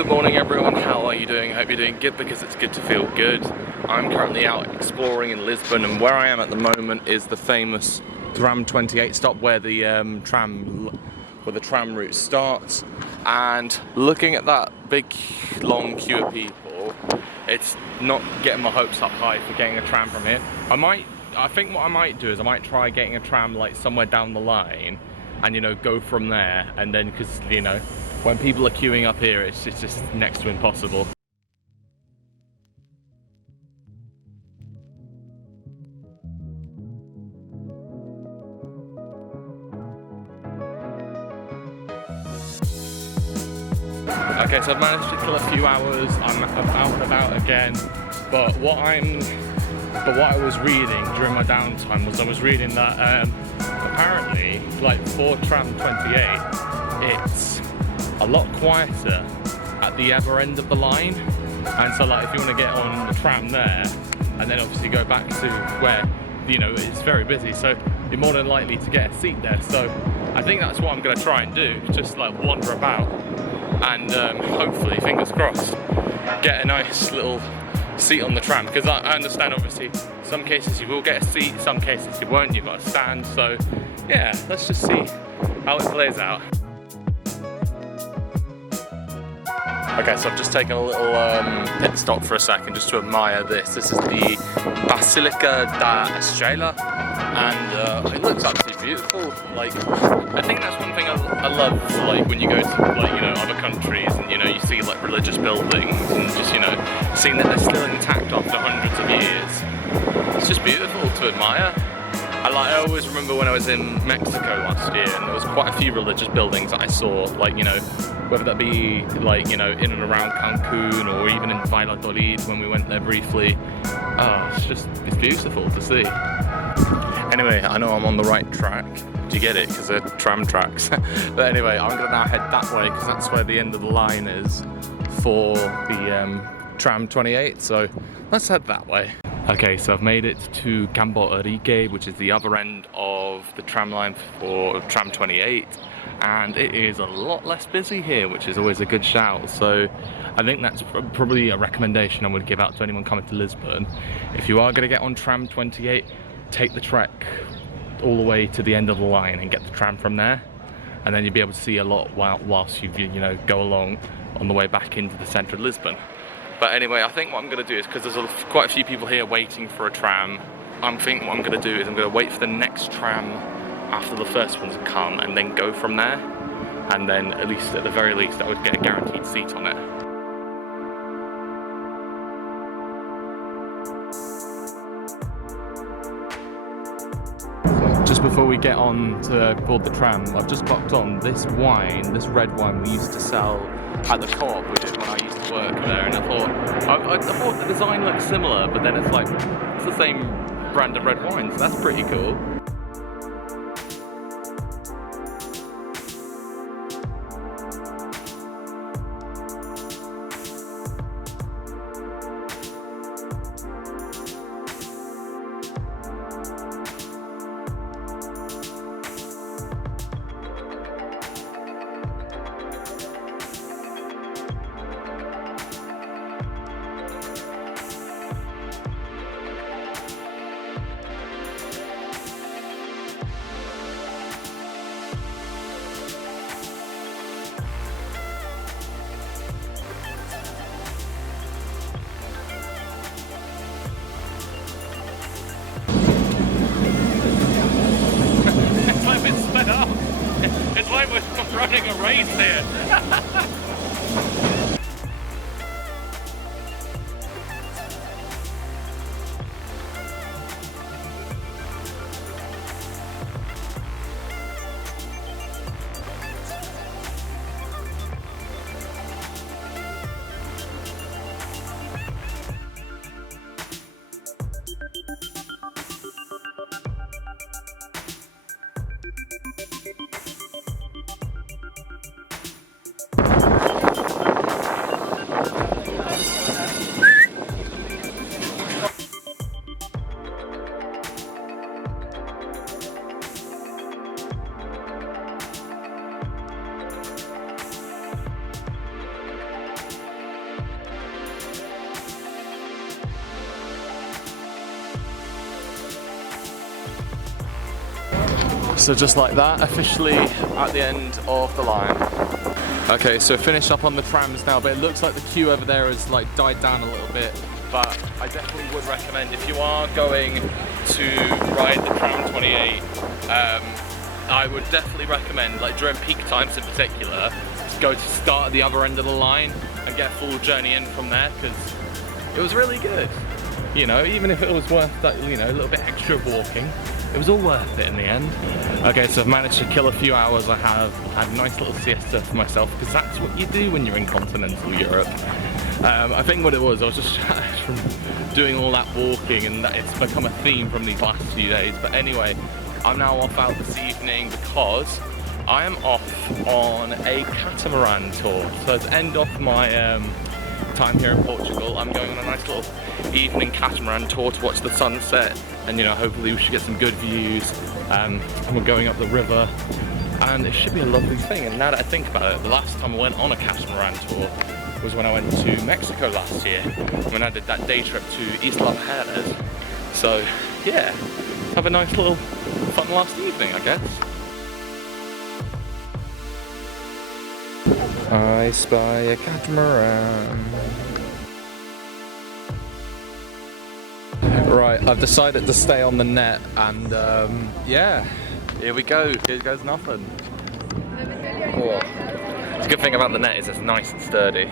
Good morning everyone, how are you doing? I hope you're doing good because it's good to feel good. I'm currently out exploring in Lisbon, and where I am at the moment is the famous Tram 28 stop where the tram route starts. And looking at that big long queue of people, it's not getting my hopes up high for getting a tram from here. I think what I might do is I might try getting a tram like somewhere down the line and, you know, go from there, and then, because, you know, when people are queuing up here, it's just next to impossible. Okay, so I've managed to kill a few hours. I'm out and about again, but what I was reading during my downtime was I was reading that apparently, like for Tram 28, it's a lot quieter at the other end of the line, and so like if you want to get on the tram there and then obviously go back to where, you know, it's very busy, so you're more than likely to get a seat there. So I think that's what I'm going to try and do, just like wander about and hopefully, fingers crossed, get a nice little seat on the tram, because I understand obviously some cases you will get a seat, some cases you won't, you've got to stand. So yeah, let's just see how it plays out. Okay, so I've just taken a little pit stop for a second just to admire this. This is the Basilica da Estrela, and it looks absolutely beautiful. Like, I think that's one thing I love, like when you go to, like, you know, other countries and, you know, you see like religious buildings and just, you know, seeing that they're still intact after hundreds of years. It's just beautiful to admire. I always remember when I was in Mexico last year, and there was quite a few religious buildings that I saw, like, you know, whether that be like, you know, in and around Cancun or even in Valladolid when we went there briefly. Oh, it's beautiful to see. Anyway, I know I'm on the right track. Do you get it? Because they're tram tracks. But anyway, I'm gonna now head that way because that's where the end of the line is for the Tram 28. So let's head that way. Okay, so I've made it to Campo Arique, which is the other end of the tram line for Tram 28, and it is a lot less busy here, which is always a good shout. So I think that's probably a recommendation I would give out to anyone coming to Lisbon. If you are going to get on Tram 28, take the trek all the way to the end of the line and get the tram from there, and then you'll be able to see a lot whilst you know, go along on the way back into the centre of Lisbon. But anyway, I think what I'm going to do is, because there's quite a few people here waiting for a tram, I'm thinking what I'm going to do is I'm going to wait for the next tram after the first one's come and then go from there. And then at the very least, I would get a guaranteed seat on it. Just before we get on to board the tram, I've just clocked on this red wine we used to sell at the co-op we did when I used to work there, and I thought the design looks similar, but then it's like, it's the same brand of red wine, so that's pretty cool. So just like that, officially at the end of the line. Okay, so finish up on the trams now, but it looks like the queue over there has like died down a little bit. But I definitely would recommend, if you are going to ride the tram 28, I would definitely recommend, like during peak times in particular, to go to start at the other end of the line and get a full journey in from there, because it was really good. You know, even if it was worth that, you know, a little bit extra walking, it was all worth it in the end. Okay, so I've managed to kill a few hours. I have had a nice little siesta for myself, because that's what you do when you're in continental Europe. I think what it was, I was just from doing all that walking, and it's become a theme from these last few days. But anyway, I'm now off out this evening because I am off on a catamaran tour. So to end off my time here in Portugal, I'm going on a nice little evening catamaran tour to watch the sunset, and you know, hopefully we should get some good views. And we're going up the river, and it should be a lovely thing. And now that I think about it, the last time I went on a catamaran tour was when I went to Mexico last year, when I did that day trip to Isla Mujeres. So yeah, have a nice little fun last evening, I guess. I spy a catamaran. Right, I've decided to stay on the net, and yeah, here we go. Here goes nothing. Oh. The good thing about the net is it's nice and sturdy.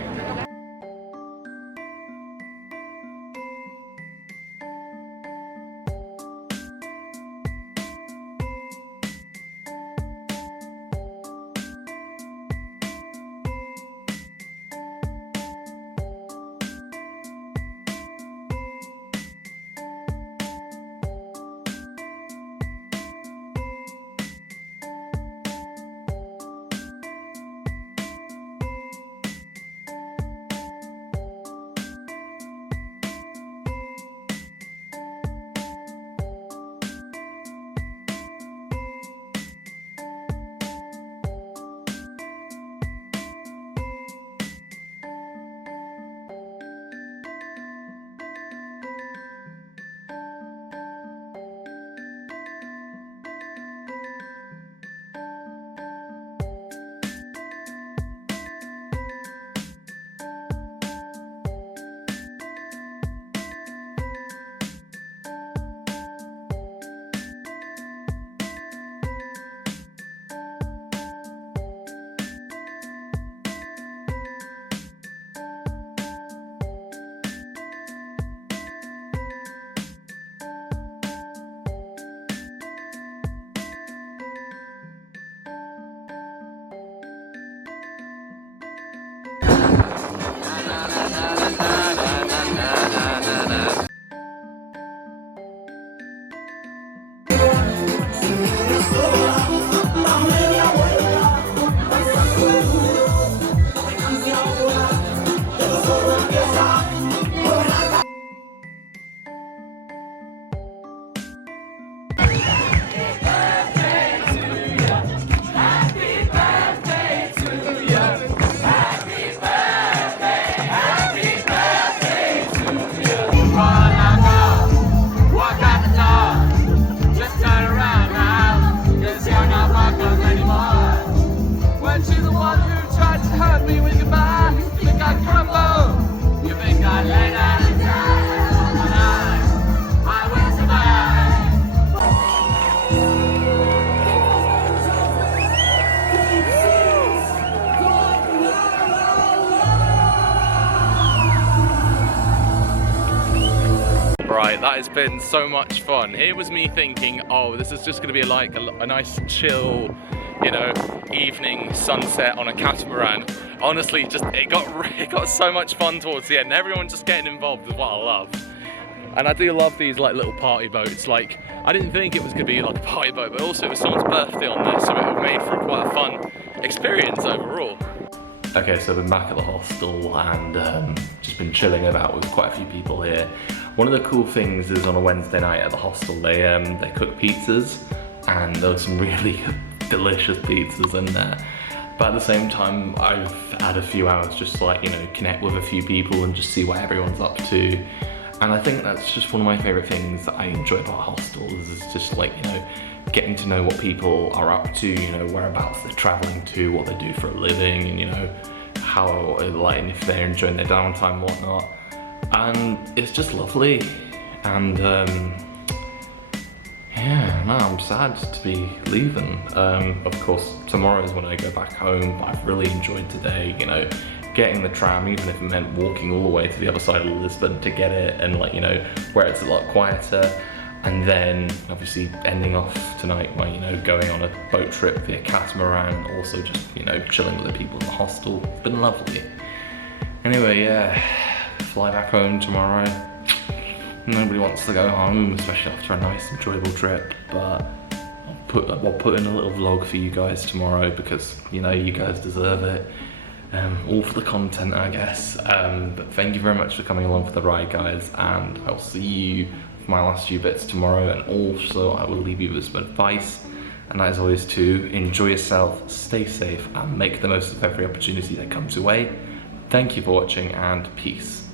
Right, that has been so much fun. Here was me thinking, oh, this is just going to be like a nice chill, you know, evening sunset on a catamaran. Honestly, just it got so much fun towards the end. Everyone just getting involved is what I love. And I do love these like little party boats. Like, I didn't think it was going to be like a party boat, but also it was someone's birthday on there, so it made for quite a fun experience overall. Okay, so I've been back at the hostel and just been chilling about with quite a few people here. One of the cool things is on a Wednesday night at the hostel, they cook pizzas, and there were some really delicious pizzas in there. But at the same time, I've had a few hours just to, like, you know, connect with a few people and just see what everyone's up to. And I think that's just one of my favourite things that I enjoy about hostels, is just like, you know, getting to know what people are up to, you know, whereabouts they're travelling to, what they do for a living, and you know, how, like, if they're enjoying their downtime and whatnot. And it's just lovely. And yeah, no, I'm sad to be leaving. Of course, tomorrow is when I go back home, but I've really enjoyed today, you know, getting the tram, even if it meant walking all the way to the other side of Lisbon to get it, and like, you know, where it's a lot quieter. And then obviously ending off tonight by, you know, going on a boat trip via Catamaran, also just, you know, chilling with the people in the hostel. It's been lovely. Anyway, yeah, fly back home tomorrow. Nobody wants to go home, especially after a nice, enjoyable trip, but I'll put in a little vlog for you guys tomorrow because, you know, you guys deserve it. All for the content, I guess. But thank you very much for coming along for the ride, guys, and I'll see you for my last few bits tomorrow. And also, I will leave you with some advice, and as always, to enjoy yourself, stay safe, and make the most of every opportunity that comes your way. Thank you for watching, and peace.